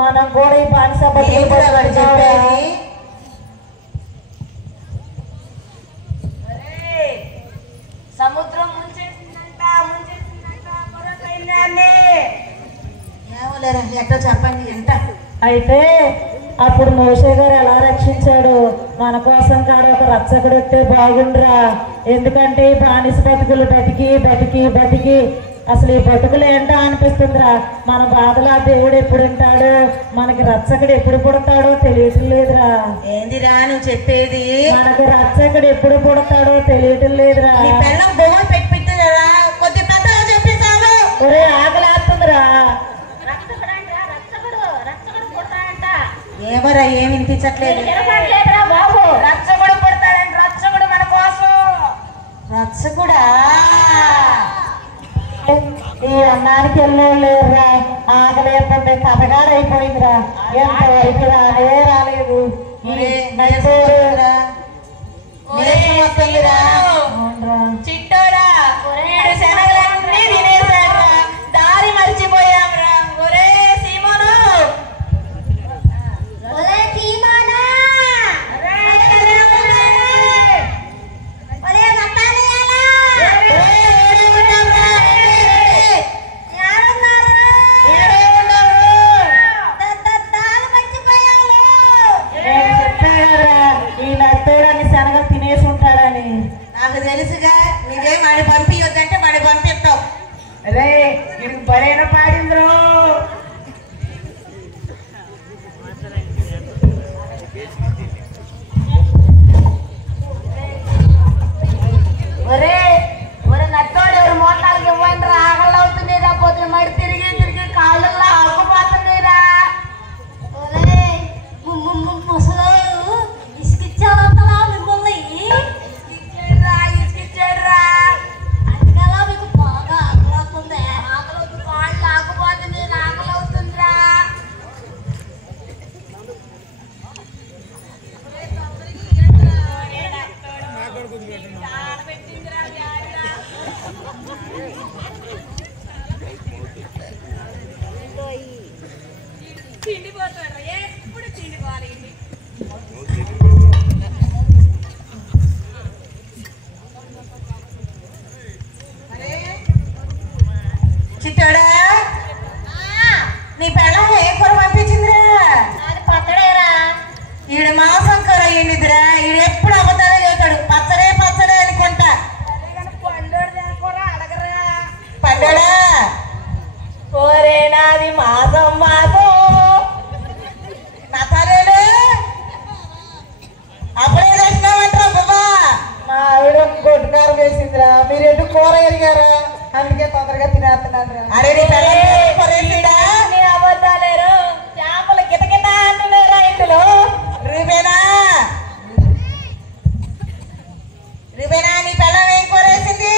మనం కూడా ఈ బానిస బతుకులు చెప్పేది. సముద్రం ముంచేసిందంట సైన్యాన్ని. ఏమోలేరా ఎట్టో చెప్పండి ఎంత. అయితే అప్పుడు మోషే గారు ఎలా రక్షించాడు, మన కోసం కాడ ఒక రక్షకుడు వస్తే బాగుండ్రా. ఎందుకంటే ఈ బానిస బతుకులు బతికి బతికి బతికి అసలు ఈ బతుకులు ఏంటో అనిపిస్తుందిరా. మన బాధలో దేవుడు ఎప్పుడు ఉంటాడు, మనకి రక్షకుడు ఎప్పుడు పుడతాడో తెలియటం లేదురా. ఏందిరా నువ్వు చెప్పేది? మనకు రక్షకుడు ఎప్పుడు పుడతాడో తెలియటం లేదురా. పెట్టిరా కొద్ది పెద్దగా చెప్పేసావు. ఒరే ఆకలేస్తుందిరా. ఏమరా ఏం వినిపించట్లేదు. బాబు రక్షకుడు పుడతాడంట, రక్షకుడు మన కోసం. రక్షకుడా? ఈ అన్నానికి వెళ్ళలేదురా, ఆకలేస్తుంది, కథగాడైపోయిందిరా. ఎంత వరకు రాలేదు. చిట్టోడా శనగలన్నీ తినేసాడు, దారి మర్చిపోయాం. ఒరే సీమోను, ఈ నత్తోడని శనగలు తినేసి ఉంటాడని నాకు తెలుసుగా. నీవేం వాడి పంపించొద్దంటే వాడి పంపిస్తావు. అరే ఇది బలైన పాడింద్రో. ఒరే ఒరే నట్టోడు ఎవరు మోటార్కి ఇవ్వండి రా, ఆకలి అవుతుంది రా. పోతే మరి తిరిగి తిరిగి కాళ్ళల్లో ఆకుపోతుందిరా. చిట్టోడా నీ పెళ్ళం ఏ కూర పంపించిందిరా? పచ్చడేరా. ఈడ మాంసం కూర అయ్యిందిరా. ఈడు ఎప్పుడు అబద్ధాలు చెబుతాడు. పచ్చడే పచ్చడే అనుకుంటా. పండోడా ఒరే నాది మాసం నతాలేడు అప్పుడే తెచ్చినామంటారా బాబా? మా ఆవిడ కొట్టుకారం వేసిందిరా. మీరు ఎటు కూర ఎరిగారా, అందుకే తొందరగా తినేస్తున్నారా. అరే నీ పెళ్ళం కూర వేసిందా? అబద్ధాలేరు, చేపలు కిటకిట అంటున్నారా ఇందులో. రుబేనా నీ పెళ్ళం ఏం కూర వేసింది?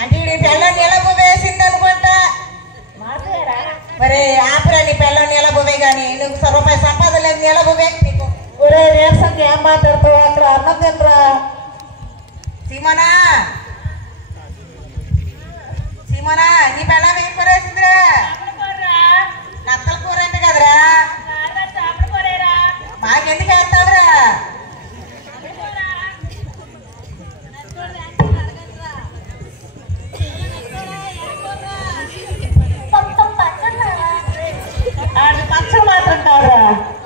అంటే నీ పెళ్ళం నిలబు వేసింది అనుకుంటా. మరి ఆపురా, నీ పెళ్ళం నిలబువే గాని నువ్వు రూపాయి సంపాదన లేదు. నిలబువే నీకు. ఒరే నీరసంగా ఏం మాట్లాడుతావు, అక్కడ అన్నం తినరా. సీమోనా నీ పెళ్ళం ఏం కూర వేసిందిరా? నత్తల కూర అంటే కదరా. మాకెందుకు వేస్తావురా? అది పచ్చ మాత్రం కాదురా,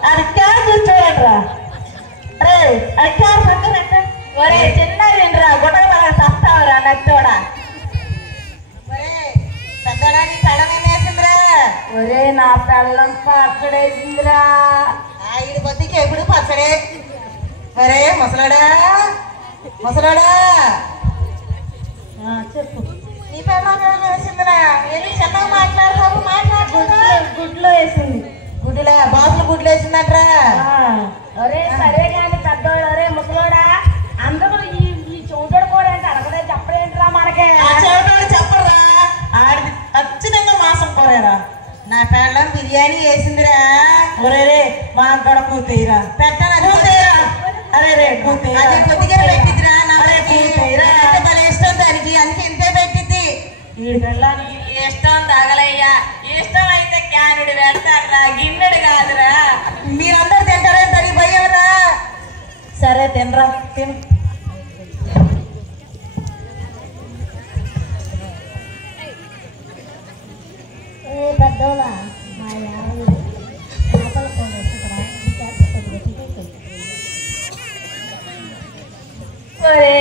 అది క్యాన్ చూడండిరా. రే అది క్యాన్ పక్కన ఒరే చిన్న వినరా, గుట్టగా చస్తావురా నచ్చోడా. పెద్దడా నీ పెళ్ళం ఏం వేసిందిరా? ఒరే నా పెళ్ళం పచ్చడేసిందిరా. ఈడు బతికి ఎప్పుడు పచ్చడే. మరే ముసలాడా చెప్పు. నీ పెళ్ళం ఏం వేసిందిరా? ఏంటి చిన్నగా మాట్లాడతావు? గుడ్లో వేసింది. గుడ్డులా బాసులు గుడ్లు వేసిందట్రా. ఒరే సరే కానీ పెద్దోడు, ఒరే ముసలోడా, అందరూ ఈ చోటోడు కూర అంటే అడగదే చెప్పడేంటిరా మనకే. ఆ చెవిటోడు చెప్పరా, ఆడిది ఖచ్చితంగా మాసం కూరేరా. నా పెళ్ళం బిర్యానీ వేసిందిరా. ఒరే మా గడ కూతేరా పెట్టరా అరే రే కూతేరా. అది కొద్దిగా పెట్టిద్దిరా. నా భలే ఇష్టం దానికి, అందుకే ఇంతే పెట్టిద్ది. వీడి పెళ్ళానికి ఇష్టం తగలయ్యా, ఇష్టం అయితే క్యానుడు పెడతారా. కాదురా గిన్నెడు కాదురా. మీరందరూ తింటారని తల్లి భయంరా. సరే తినరా తిను. పెద్దోళ్ళ మా యాభై చేపలు కొనేసుకురా ఒరే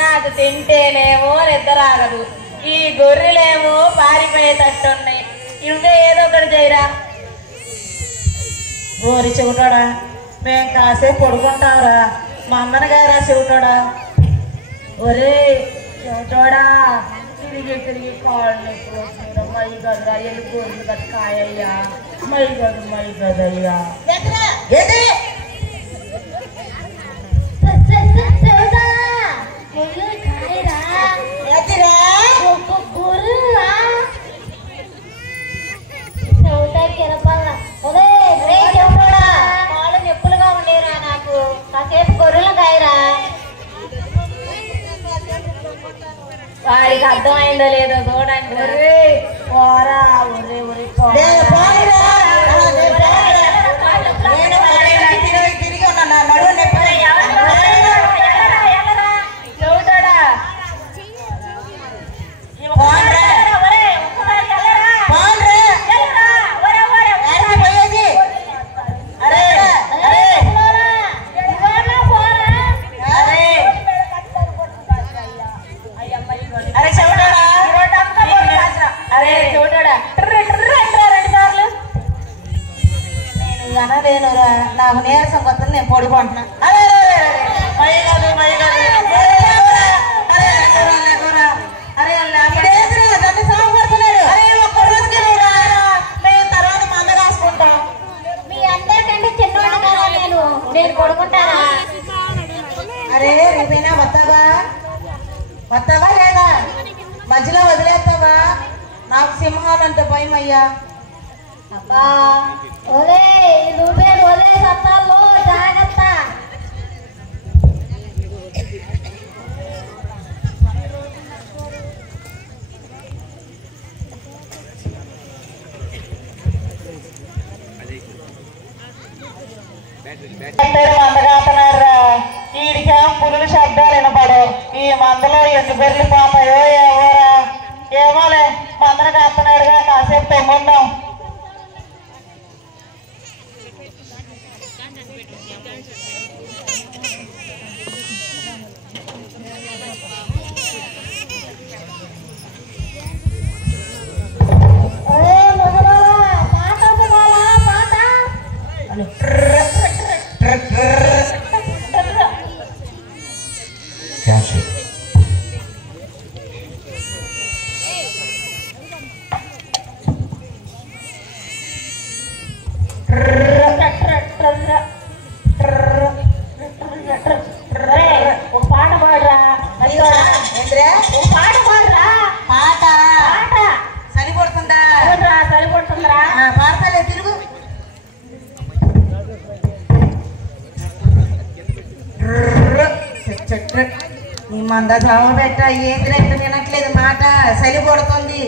నాకు తింటేనేమో నిద్ర ఆగదు, ఈ గొర్రెలేమో పారిపోయేటట్టున్నాయి. ఇంకా ఏదో ఒకటి చేయరా. ఓరి చెబుతాడా, మేము కాసేపు పడుకుంటావురా మందనగారా చెబుతాడా. ఒరే చెబుతాడా, తిరిగి కాళ్ళు నొప్పులు వస్తున్నాయి. మై గదరా ఎల్లు గొర్రెలు కట్టుకాయ్యా, మై గదయ్యా. ఏంటి నొప్పులుగా ఉండేరా నాకు, కాసేపు గొర్రెలు కాయరా. వాడికి అర్థమైందో లేదో చూడండి. ఒరే పోరా, ఒరే ఒరే తిరిగి ఉన్నా నా నడువు నొప్పి. చెబుతాడా పోయేది. అరే అరే అరే చెబుతాడా, అరే చెబుతాడా 2 సార్లు. నేను అనలేనురా, నాకు నీరసం కొత్త నేను పడుకుంటున్నా. మీ అందరికంటే చిన్నోడు కదా నేను పడుకుంటానా. అరే రేపైనా వస్తావా లేదా, మధ్యలో వదిలేస్తావా? నాకు సింహాలంటే భయం అయ్యా. అబ్బా ఒరే నువ్వే ఒరే సత్తాల్లో జాగ్రత్త. మందగాతున్నారా, ఈడికేం పురులు శబ్దాలు వినపడు. ఈ మందలో ఎన్ని బెర్లు పోతాయో ఏవోరా. ఏమోలే మందన కాస్తున్నాడుగా, కాసేపు తెమ్ముందాం. ఒరే మొదలోలా పాట పోవాలా పాట. ఒక పాట పాడరా. ఏంద్రా పాట పాడరా. పాట పాట సరిపడుతుందా? సరిపడుతుందిరా. పాడతలే తిరుగు. నీ మంద జామ పెట్ట ఏంద్రా ఇంత వినట్లేదు మాట, చలి పడుతుంది.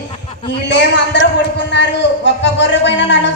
వీళ్ళేమో అందరూ పడుకున్నారు, ఒక్క గొర్రె పైన నన్ను